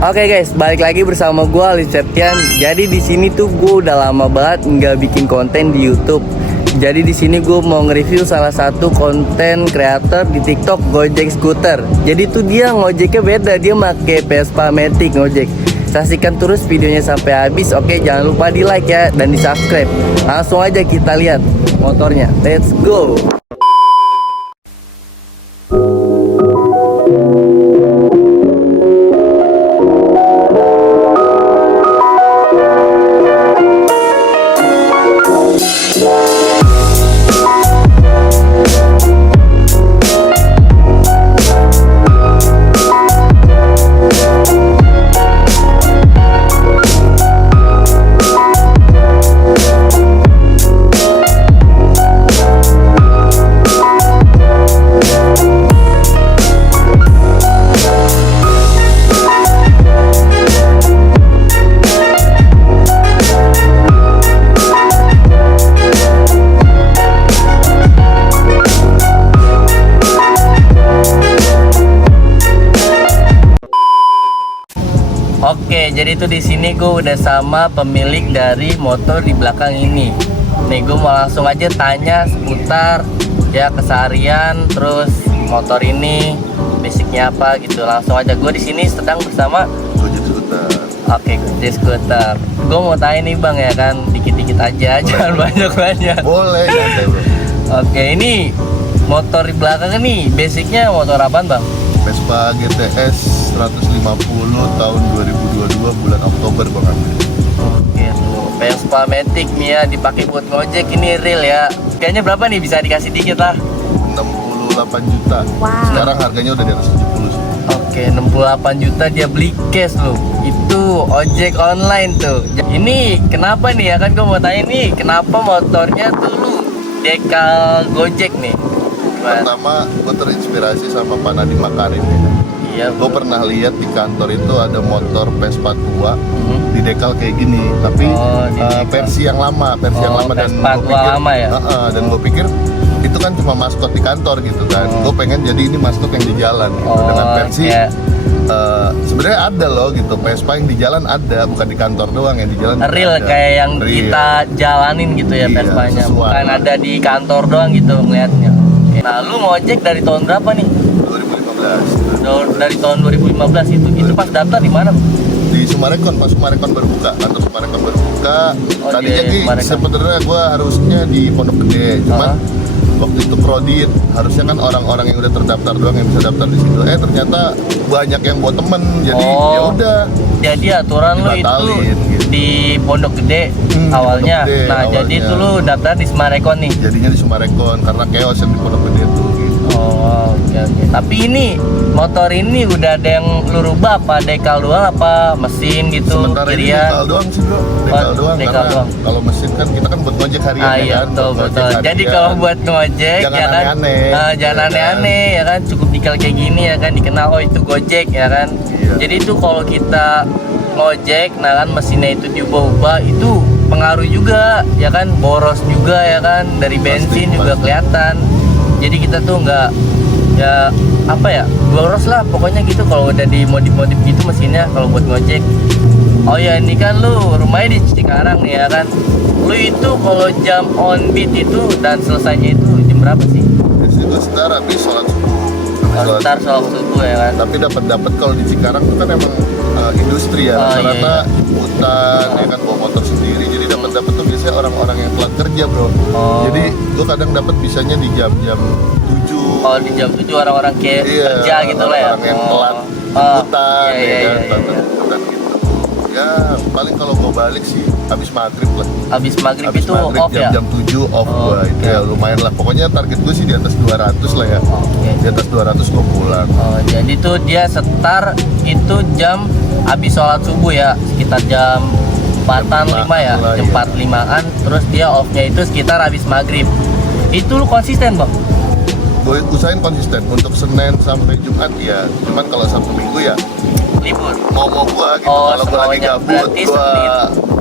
Oke guys, balik lagi bersama gue Alif Septian. Jadi di sini tuh gue udah lama banget nggak bikin konten di YouTube. Jadi di sini gue mau nge-review salah satu konten kreator di TikTok, Gojek Scooter. Jadi tuh dia ngojeknya beda, dia pakai Vespa Matic ngojek. Saksikan terus videonya sampai habis. Oke, jangan lupa di like ya dan di subscribe. Langsung aja kita lihat motornya. Let's go. Oke, jadi itu di sini gue udah sama pemilik dari motor di belakang ini. Nih gue mau langsung aja tanya seputar ya keseharian, terus motor ini basicnya apa gitu. Langsung aja, gue di sini sedang bersama Gojek Scooter. Oke, Gojek Scooter. Gue mau tanya nih bang ya kan, dikit-dikit aja, jangan banyak-banyak. Boleh, santai bro. Oke, ini motor di belakang ini basicnya motor apaan bang? Vespa GTS 150 tahun 2022 bulan Oktober bang ambil. Oke tuh, Vespa Matic nih ya, dipakai buat ngojek, ini real ya. Kayaknya berapa nih, bisa dikasih dikit lah. 68 juta. Sekarang harganya udah di atas 70 sih. Oke, 68 juta dia beli cash loh. Itu ojek online tuh. Ini kenapa nih ya kan, gue mau tanya nih, kenapa motornya tuh lu dekal Gojek nih? Gimana? Pertama, gue terinspirasi sama Pak Nadiem Makarim ya. Iya, Gue pernah lihat di kantor itu ada motor Vespa tua di dekal kayak gini, tapi di dekal. versi yang lama, dan Vespa gue tua pikir, lama ya? dan gue pikir itu kan cuma maskot di kantor gitu kan. Gue pengen jadi ini maskot yang di jalan gitu. Dengan versi sebenarnya ada loh gitu, Vespa yang di jalan ada, bukan di kantor doang, yang di jalan real ada. kayak yang Real. kita jalanin gitu ya, Iya, Vespanya, sesuai. bukan ada di kantor doang gitu ngeliatnya. Oke. Nah, lu ngojek dari tahun berapa nih? 2015 Dari tahun 2015 itu pas daftar di mana? di Sumarekon, pas Sumarekon berbuka, kantor Sumarekon berbuka. Tadinya iya, sih Sumarekon. sebenarnya gue harusnya di Pondok Gede, cuman waktu itu Prodit harusnya kan orang-orang yang udah terdaftar doang yang bisa daftar di situ. Ternyata banyak yang buat temen, jadi ya udah. Jadi aturan lu itu Dibatalin, gitu. di Pondok Gede awalnya. Pondok Gede Nah, jadi awalnya. itu lu daftar di Sumarekon nih. Jadinya di Sumarekon karena chaos yang di Pondok Gede itu. Gitu. Oh, oke. Tapi ini motor ini udah ada yang lu rubah apa dekal doang apa mesin gitu? Sementara ini dekal doang sih bro, dekal doang dekal karena doang. kalau mesin kan kita kan buat ngojek harian ya Iya, kan. betul, Buat ngojek betul. harian. Jadi kalau buat ngojek Jangan ya kan, aneh-aneh, jangan ya kan? aneh-aneh ya kan, cukup dikal kayak gini ya kan, dikenal oh itu Gojek ya kan. Iya. Jadi itu kalau kita ngojek, nah kan mesinnya itu diubah-ubah, itu pengaruh juga ya kan, boros juga ya kan, dari bensin juga kelihatan. Jadi kita tuh nggak ya apa ya, boros lah pokoknya gitu kalau udah dimodif-modif gitu mesinnya kalau buat ngojek. Oh ya, ini kan lu rumahnya di Cikarang nih ya kan. Lu itu kalau jam on beat itu dan selesainya itu jam berapa sih? Biasanya gue setar habis sholat subuh. Habis Ntar sholat subuh ya kan. Tapi dapat kalau di Cikarang itu kan emang industri ya, rata-rata hutan ya kan, bawa motor sendiri, jadi dapat tuh biasanya orang-orang yang telat kerja bro. Jadi gue kadang dapat bisanya di jam-jam 7. Oh, di jam 7 orang-orang kayak kerja gitu lah ya. Orang yang telat hutan ya kan, telat hutan gitu. Ya paling kalau gue balik sih habis maghrib lah. Habis maghrib itu off ya? Jam 7 off gua itu ya lumayan lah. Pokoknya target gue sih di atas 200 lah ya. Di atas 200 gue pulang. Oh, jadi tuh dia setar itu jam habis sholat subuh ya, sekitar jam 4-an 5 ya, jam 4-5an. Terus dia offnya itu sekitar habis maghrib. Itu lu konsisten bang? Gue usahain konsisten untuk Senin sampai Jumat ya. Cuman kalau Sabtu Minggu ya libur. mau gua gitu. Oh, Kalau gua lagi semuanya. gabut Berarti gua Senin.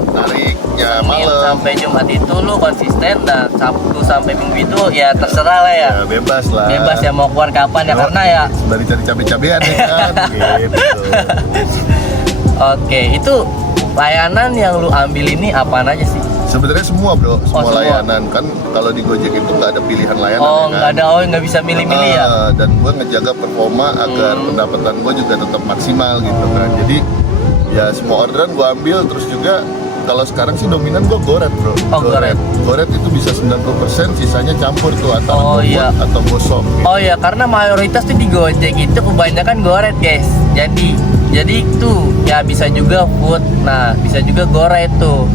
nariknya Senin malam. sampai Jumat itu lu konsisten, dan Sabtu sampai Minggu itu ya terserah lah ya. Ya bebas lah. Bebas ya mau keluar kapan ya, karena ya sembari cari cabe-cabean ya kan gitu. Oke, itu layanan yang lu ambil ini apaan aja sih? Sebenarnya semua bro, semua semua. layanan kan kalau di Gojek itu nggak ada pilihan layanan Oh, ya nggak kan? ada, nggak bisa milih-milih ya? Dan gue ngejaga performa agar pendapatan gue juga tetap maksimal gitu kan. Jadi ya semua orderan gue ambil, terus juga kalau sekarang sih dominan gue goret bro. Oh, goret. Goret itu bisa 90%, sisanya campur tuh antara Oh, GoFood iya. atau GoShop. Oh ya, karena mayoritas tuh di Gojek itu kebanyakan goret guys. Jadi tuh ya bisa juga food, nah bisa juga goret tuh.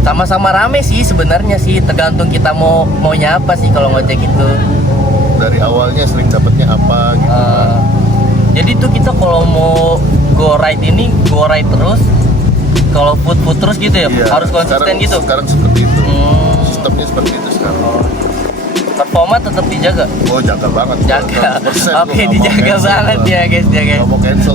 Sama-sama rame sih sebenarnya sih, tergantung kita maunya apa sih kalau ngojek itu. Dari awalnya sering dapatnya apa gitu kan. Jadi tuh kita kalau mau go ride ini go ride terus, kalau food terus gitu ya, Iya, harus konsisten sekarang, gitu. Sekarang seperti itu. Hmm. Sistemnya seperti itu sekarang. Performa tetap dijaga. Oh jaga banget. Jaga. 100% Oke, gua nggak mau dijaga cancel banget gua. ya guys, jaga. Nggak mau cancel.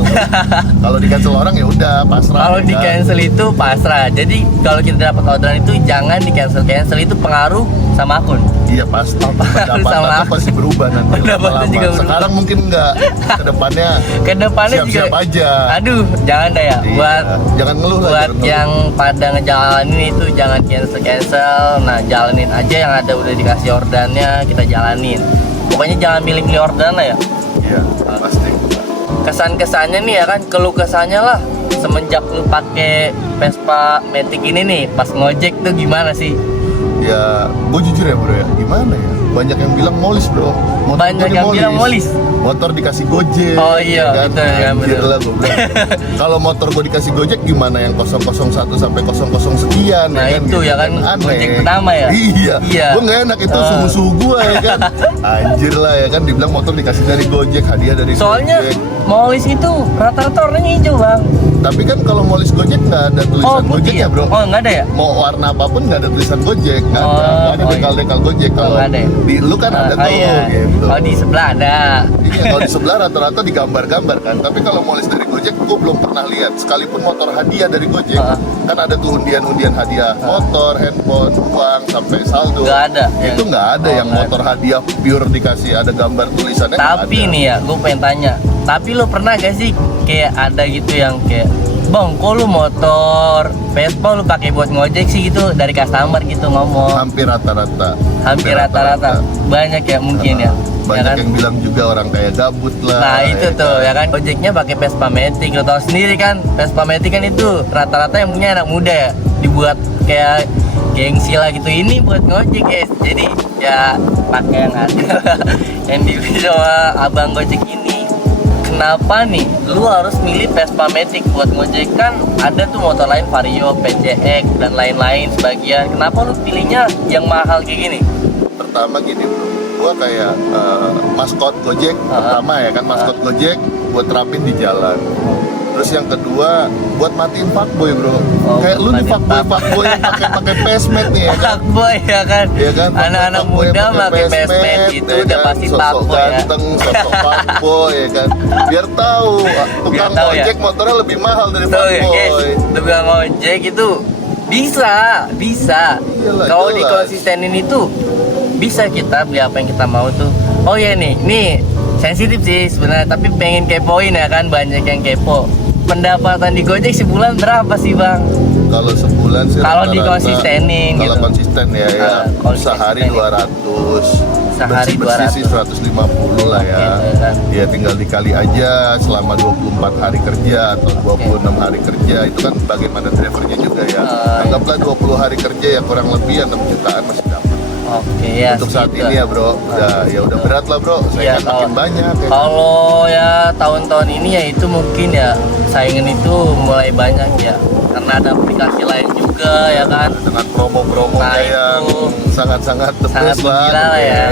Kalau di cancel orang ya udah pasrah. Kalau ya di kan? cancel itu pasrah. Jadi kalau kita dapat orderan itu jangan di cancel itu pengaruh sama akun. Iya pasti. Sama Pendapatan aku. pasti berubah nanti. Pendapatan lama-lama. juga berubah. Sekarang mungkin enggak. Kedepannya Kedepannya juga. siap-siap aja. Aduh, jangan dah ya. Iya. Buat Jangan ngeluh lah. buat jangan ngeluh. yang pada ngejalanin itu jangan cancel. Nah, jalanin aja yang ada udah dikasih orderannya, kita jalanin. Pokoknya jangan milih-milih orderan lah ya. Iya pasti. Kesan-kesannya nih ya kan, keluh kesannya lah semenjak lu pakai Vespa Matic ini nih pas ngojek tuh gimana sih? Ya, gue jujur ya bro ya, gimana ya? Banyak yang bilang molis bro. Motor Banyak gua yang bilang molis. Motor dikasih Gojek. Oh iya, ya kan? betul, ya, Anjir betul. lah gue bilang. Kalau motor gue dikasih Gojek gimana yang 001 sampai 00 sekian Nah, ya kan? itu ya kan, Aneh. Gojek pertama ya? Iya. Iya. Gue nggak enak itu suhu-suhu gue ya kan. Anjir lah ya kan, dibilang motor dikasih dari Gojek, hadiah dari Soalnya Gojek. molis itu rata-rata warnanya hijau bang. Tapi kan kalau molis Gojek nggak ada tulisan Gojek ya bro. Oh nggak ada ya? Mau warna apapun nggak ada tulisan Gojek, nggak Oh, ada oh, dekal-dekal Gojek. Kalau nggak ada ya? di lu kan ada tuh gitu. Oh di sebelah ada. Iya, kalau di sebelah rata-rata digambar-gambar kan. Tapi kalau molis dari Gojek, gue belum pernah lihat. Sekalipun motor hadiah dari Gojek, kan ada tuh undian-undian hadiah motor, handphone, uang, sampai saldo. Nggak ada. Itu nggak ada Oh, yang nggak motor hadiah pure dikasih ada gambar tulisannya. nggak Tapi ada. nih ya, gue pengen tanya. Tapi lo pernah gak sih kayak ada gitu yang kayak, bang, kok lu motor Vespa lu pakai buat ngojek sih gitu dari customer gitu ngomong. Hampir rata-rata. Hampir rata-rata. Banyak ya mungkin ya. Banyak Ya kan? yang bilang juga orang kayak gabut lah. Nah itu ya tuh kan? ya kan, Gojeknya pakai Vespa Matic, lo tau sendiri kan, Vespa Matic kan itu rata-rata yang punya anak muda ya, dibuat kayak gengsi lah gitu, ini buat ngojek guys, jadi ya pakai yang ada yang dibeli sama abang Gojek ini. Kenapa nih lu harus milih Vespa Matic buat ngojek? Kan ada tuh motor lain Vario, PCX dan lain-lain sebagian, kenapa lu pilihnya yang mahal kayak gini? Pertama gini bro, gua kayak maskot Gojek pertama ya kan, maskot Gojek buat terapin di jalan. Terus yang kedua buat matiin fuckboy bro. Kayak lu nih matiin fuckboy yang pakai pesmet nih ya kan. Fuckboy ya kan, Ya kan, anak-anak fuckboy muda yang pakai pesmet gitu udah kan? pasti Sosok fuckboy ya. ganteng, sosok fuckboy ya kan. Biar tahu tukang tahu ya. ojek motornya lebih mahal dari Tuh ya guys, fuckboy. tukang ojek itu bisa. Iyalah, Kalau jelas. dikonsistenin itu bisa kita beli apa yang kita mau tuh. Oh ya nih sensitif sih sebenarnya, tapi pengen kepoin ya kan, banyak yang kepo. Pendapatan di Gojek sebulan berapa sih bang? Kalau sebulan sih Kalau rata-rata- dikonsistenin kalau gitu. konsisten ya, Kalau sehari dikonsistenin. 200, Sehari bersih 200. sih 150 lah ya. Oke, kan. Ya tinggal dikali aja selama 24 hari kerja atau 26 hari kerja, itu kan bagaimana drivernya juga ya. Anggaplah 20 hari kerja ya, kurang lebih 6 jutaan masih dapat. Oke ya. Untuk saat segitu. ini ya bro, udah berat lah bro. Iya, Saya makin banyak ya. Kalau ya tahun-tahun ini ya itu mungkin ya saingan itu mulai banyak ya, karena ada aplikasi lain juga ya kan. Dengan promo-promo Nah, yang itu sangat-sangat the sangat best lah, menggila lah ya.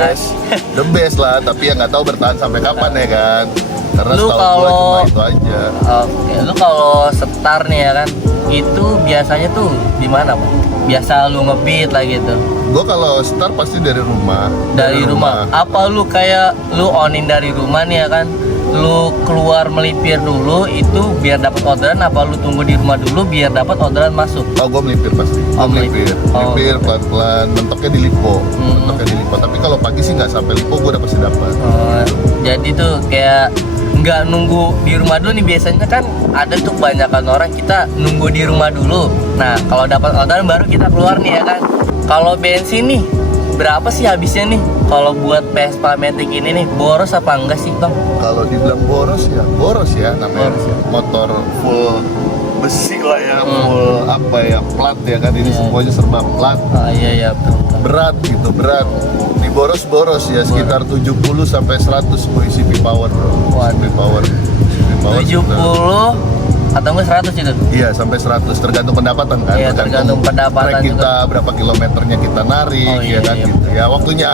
the best lah, tapi ya nggak tahu bertahan sampai kapan ya kan, karena Lu setahu gua kalau- cuma itu aja. Oke, lu kalau setar nih ya kan, itu biasanya tuh di mana bang? Biasa lu ngebeat lah gitu. Gua kalau start pasti dari rumah. Dari rumah. Apa lu kayak lu onin dari rumah nih ya kan? Lu keluar melipir dulu itu biar dapat orderan, apa lu tunggu di rumah dulu biar dapat orderan masuk? Oh, gua melipir pasti. Oh, Gua melipir. oh. Melipir pelan-pelan, mentoknya di Lipo. Hmm. Mentoknya di Lipo. Tapi kalau pagi sih nggak sampai Lipo, gua udah pasti dapat. Jadi tuh kayak nggak nunggu di rumah dulu nih. Biasanya kan ada tuh kebanyakan orang kita nunggu di rumah dulu. Nah kalau dapat orderan baru kita keluar nih ya kan. Kalau bensin nih berapa sih habisnya nih kalau buat Vespa Matic ini nih, boros apa enggak sih bang? Kalau dibilang boros ya namanya Boros ya. motor full besi lah ya, full apa ya, plat ya kan, ini semuanya serba plat. Iya betul. Berat gitu, berat. Di boros ya sekitar 70 sampai 100 boy CP power bro. CP power. 70 atau enggak 100 itu? Iya sampai 100 tergantung pendapatan kan. Iya, tergantung pendapatan track kita juga. berapa kilometernya kita narik Oh, iya, ya kan iya. gitu. Ya waktunya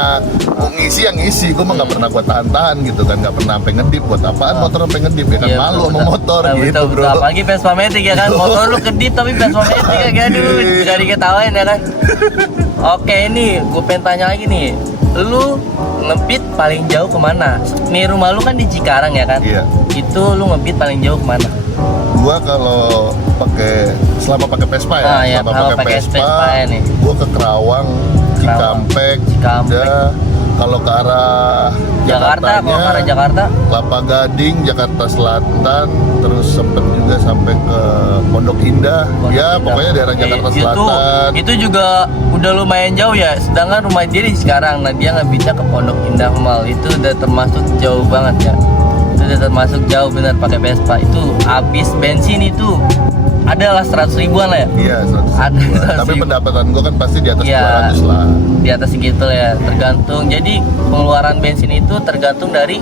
mau ngisi yang ngisi, gue mah nggak pernah gua tahan-tahan gitu kan, nggak pernah sampai ngedip. Buat apaan motor sampai ngedip ya kan, Iya, malu betul, sama betul. motor Nah, gitu betul, bro. betul. Apalagi Vespa Matic ya kan, motor lu kedip tapi Vespa Matic ya, aduh, bisa diketawain ya kan. Oke, ini gue pengen tanya lagi nih, lu ngebit paling jauh kemana? Nih rumah lu kan di Cikarang ya kan? Iya. Itu lu ngebit paling jauh kemana? Gua kalau selama pakai Vespa ya, Ah, iya, selama kalau pakai pakai Vespa, Vespa ya nih. gua ke Kerawang, Cikampek, Cikampek. udah. Kalau ke arah Jakarta, kalau ke arah Jakarta? Kelapa Gading, Jakarta Selatan, terus sempet juga sampai ke Pondok Indah. Ya Indah. pokoknya daerah Jakarta Itu- Selatan. Itu juga udah lumayan jauh ya. Sedangkan rumah dia di sekarang, nah dia nggak bisa ke Pondok Indah Mal. Itu udah termasuk jauh banget ya. Itu udah termasuk jauh bener pakai Vespa. Itu habis bensin itu adalah 100 ribuan lah ya. Iya, 100 Ada ribuan. 100 Tapi ribu. pendapatan gua kan pasti di atas Iya. 200 lah. Di atas segitu ya, tergantung. Jadi pengeluaran bensin itu tergantung dari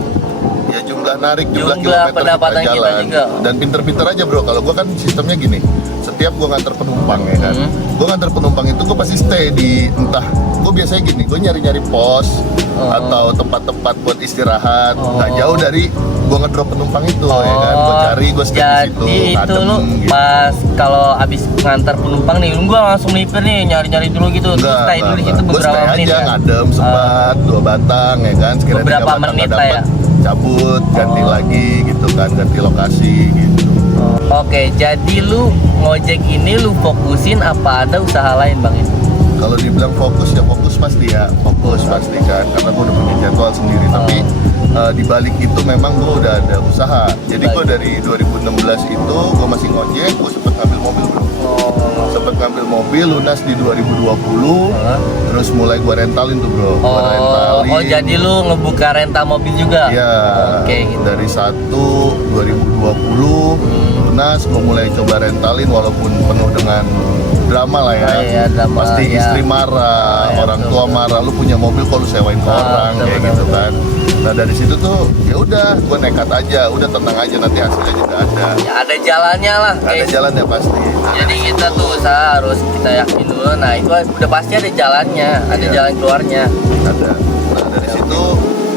Ya jumlah narik, Jumlah kilometer pendapatan kita jalan. juga. Dan pinter-pinter aja bro. Kalau gua kan sistemnya gini, setiap gua nganter penumpang ya kan, gua nganter penumpang itu gua pasti stay di entah. Gua biasanya gini, gua nyari-nyari pos atau tempat-tempat buat istirahat, nggak jauh dari gua ngedrop penumpang itu ya kan. Gua cari, gua stay di situ, jadi itu adem lu gitu. pas kalau abis ngantar penumpang nih, lu gua langsung melipir nih, nyari-nyari dulu gitu, terus stay dulu di situ Gua beberapa stay menit aja, ya. ngadem sebat, 2 batang ya kan. Sekiranya Beberapa 3 batang menit nggak lah ya. dapet, cabut, ganti lagi gitu kan, ganti lokasi gitu. Oke, jadi lu ngojek ini lu fokusin apa ada usaha lain bang ya? Kalau dibilang fokus ya fokus pasti kan, karena gue udah punya jadwal sendiri. Tapi di balik itu memang gue udah ada usaha. Jadi gue dari 2016 itu gue masih ngojek, gue sempet ngambil mobil bro. Sempet ngambil mobil lunas di 2020, terus mulai gue rentalin tuh bro. Gua rentalin. Oh, jadi lu ngebuka rental mobil juga? Iya. Oke, gitu. Dari 2020 lunas, gue mulai coba rentalin walaupun penuh dengan drama lah ya. Iya, drama, Pasti ya. istri marah, Iya, orang betul, tua betul. marah, lu punya mobil kok lu sewain ke orang betul, kayak betul, gitu betul. kan. Nah dari situ tuh ya udah, gue nekat aja, udah tenang aja, nanti hasilnya juga ada. Ya, ada jalannya lah. Ada guys. jalan ya pasti. Jadi kita tuh usaha harus kita yakin dulu. Nah itu udah pasti ada jalannya, ada Iya. jalan keluarnya. Ada. Nah dari situ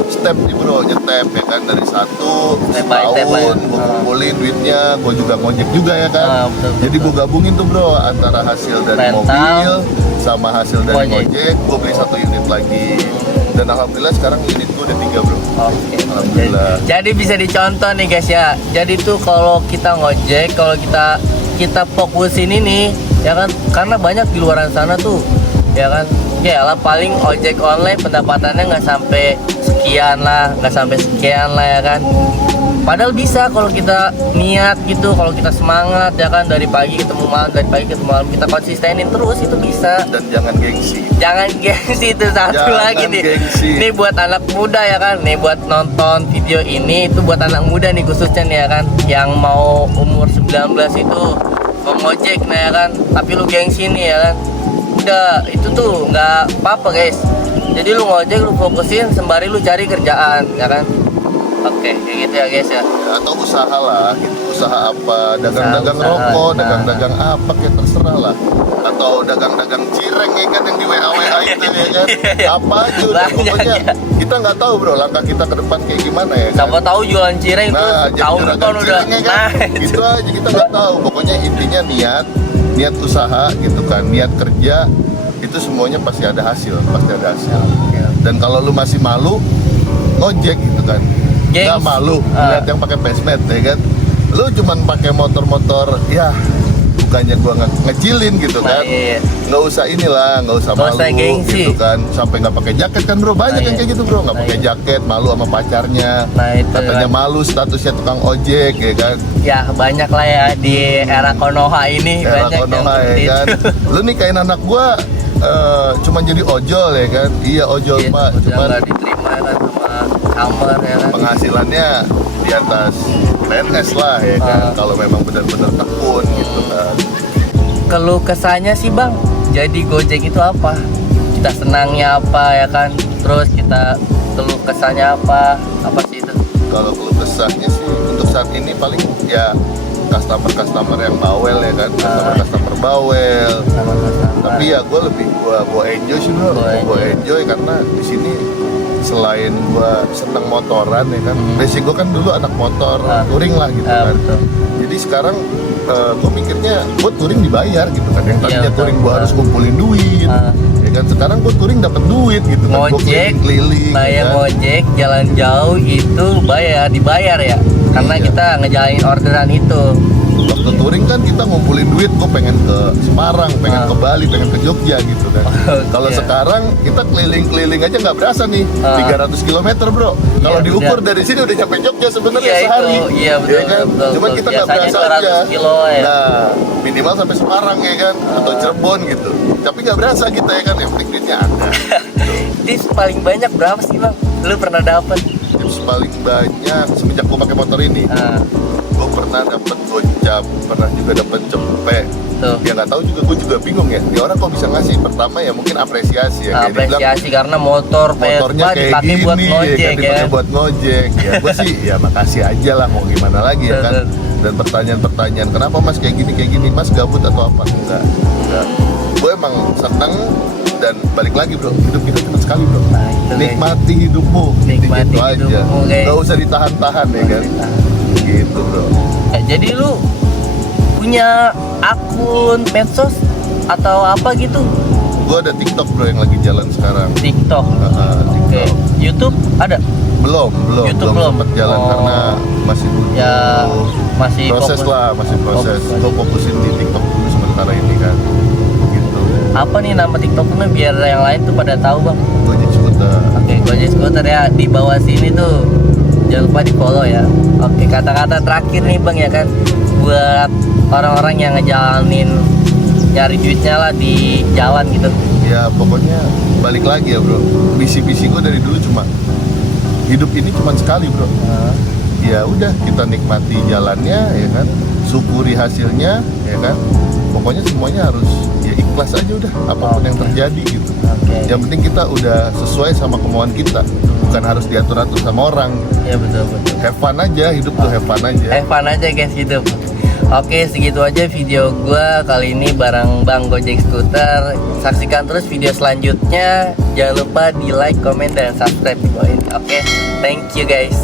step nih bro, nyetep ya kan, dari satu Step by step lah ya. tahun gue kumpulin duitnya, gue juga ngojek juga ya kan. Betul, Jadi gue gabungin tuh bro, antara hasil dari Rental, mobil sama hasil dari ngojek. ngojek, gue beli 1 unit lagi. Dan alhamdulillah sekarang unit gue udah 3 bro. Oke. Alhamdulillah. Jadi bisa dicontoh nih guys ya. Jadi tuh kalau kita ngojek, kalau kita fokusin ini ya kan, karena banyak di luaran sana tuh ya kan, ya lah paling ojek online pendapatannya nggak sampai sekian lah, ya kan. Padahal bisa kalau kita niat gitu, kalau kita semangat ya kan, dari pagi ketemu malam, dari pagi ketemu malam, kita konsistenin terus itu bisa. Dan jangan gengsi. Jangan gengsi, itu satu Jangan lagi nih. gengsi. Nih buat anak muda ya kan, nih buat nonton video ini itu buat anak muda nih khususnya nih ya kan, yang mau umur 19 itu mau ngojek nih ya kan, tapi lu gengsi nih ya kan. Udah itu tuh nggak apa-apa guys. Jadi lu ngojek, lu fokusin sembari lu cari kerjaan ya kan. Oke, kayak gitu ya guys ya. Ya, atau usaha lah gitu. Usaha apa, dagang-dagang Usaha, rokok, usaha. dagang-dagang apa kayak terserah lah. Atau dagang-dagang cireng ya kan, yang di WA itu ya kan. Apa aja udah, Banyak, pokoknya ya. kita nggak tahu bro langkah kita ke depan kayak gimana ya kan. Siapa tahu jualan cireng Nah, terus jadi tahun juragan depan udah. cireng ya kan. Nah, Itu aja kita nggak tahu. Pokoknya intinya niat usaha gitu kan, niat kerja, itu semuanya pasti ada hasil, pasti ada hasil. Dan kalau lu masih malu ngojek gitu kan, nggak Gengs. malu lihat yang pakai pesmet ya kan, lu cuman pakai motor-motor ya bukannya gue ngecilin gitu Nah, kan. iya. Nggak usah inilah, nggak usah Nggak malu usah gengsi. gitu kan. Sampai nggak pakai jaket kan bro, banyak Nah, yang iya. kayak gitu bro, nggak Nah, pakai iya. jaket, malu sama pacarnya. Nah, itu Katanya kan. malu statusnya tukang ojek ya kan. Ya banyak lah ya di era Konoha ini Era banyak yang Konoha seperti ya kan. itu. Lu nikahin anak gua cuma jadi ojol ya kan. Iya ojol Iya, pak, udah cuman nggak diterima kan sama kamar ya kan. penghasilannya di atas PNS lah ya kan. Ah. Kalau memang benar-benar tekun gitu kan. Keluh kesahnya sih bang, jadi Gojek itu apa? Kita senangnya apa ya kan? Terus kita keluh kesahnya apa sih itu? Kalau keluh kesahnya sih untuk saat ini paling ya customer yang bawel ya kan, customer bawel. Tapi ya gue enjoy sih bro, gue enjoy karena di sini selain gue seneng motoran ya kan, basic gue kan dulu anak motor, touring lah gitu kan. Betul. Jadi sekarang gue mikirnya gue touring dibayar gitu kan, yang tadinya Iya, betul. touring gue harus ngumpulin duit, ya kan sekarang gue touring dapat duit gitu kan, gue Ngojek, keliling nah ya yang kan. ngojek jalan jauh itu dibayar ya, karena Iya. kita ngejalanin orderan itu. Waktu touring kan kita ngumpulin duit, gue pengen ke Semarang, pengen ke Bali, pengen ke Jogja gitu kan. Kalau Iya. sekarang kita keliling-keliling aja nggak berasa nih, 300 km bro. Kalau Iya, diukur benar. dari sini udah nyampe Jogja sebenarnya Iya, itu. sehari. Iya, betul, kan? betul, Cuman betul. kita nggak Biasanya berasa 200 aja. kilo ya. Nah, minimal sampai Semarang ya kan, atau Cirebon gitu. Tapi nggak berasa kita ya kan, yang penting duitnya ada. Tips paling banyak berapa sih bang? Lu pernah dapat? Tips paling banyak semenjak gue pakai motor ini, gue pernah dapet gocap, pernah juga dapet cepet. Tuh. Ya nggak tahu juga, gue juga bingung ya. Dia orang kok bisa ngasih? Pertama ya mungkin apresiasi ya. Kayak dibilang, Apresiasi karena motornya motornya kayak dipakai gini, buat ya ngojek kan, ya. dipakai buat ngojek. Ya gue sih ya makasih aja lah, mau gimana lagi ya kan. Betul. Dan pertanyaan-pertanyaan, kenapa mas kayak gini, mas gabut atau apa? Enggak. Gue emang seneng dan balik lagi bro, hidup kita cuma sekali bro. Nah, itu, guys. Nikmati hidupmu, Nikmati gitu aja. hidupmu, guys. Gak usah ditahan-tahan ya kan. Gitu bro. Jadi lu punya akun medsos atau apa gitu? Gue ada TikTok bro yang lagi jalan sekarang. TikTok. Oke. TikTok. YouTube ada? Belum YouTube belum? sempet jalan Oh. karena masih butuh Ya masih proses fokus. lah, masih proses. Fokus. Gue fokusin di TikTok dulu sementara ini kan. Gitu. Apa nih nama TikToknya biar yang lain tuh pada tahu bang? Gue jadi skuter. Oke, Gojek Scooter ya di bawah sini tuh jangan lupa di follow ya. Oke, kata-kata terakhir nih bang ya kan, buat orang-orang yang ngejalanin nyari duitnya lah di jalan gitu. Ya pokoknya balik lagi ya bro. Visi-visi gue dari dulu cuma hidup ini cuma sekali bro. Ya udah kita nikmati jalannya ya kan, syukuri hasilnya ya kan. Pokoknya semuanya harus ya ikhlas aja udah apapun yang terjadi gitu. Oke. Yang penting kita udah sesuai sama kemauan kita, bukan harus diatur-atur sama orang. Ya betul. Have fun aja, hidup tuh have fun aja. Fun aja guys hidup. Oke, segitu aja video gua kali ini bareng Bang Gojek Scooter. Saksikan terus video selanjutnya. Jangan lupa di like, comment, dan subscribe di bawah ini. Oke, thank you guys.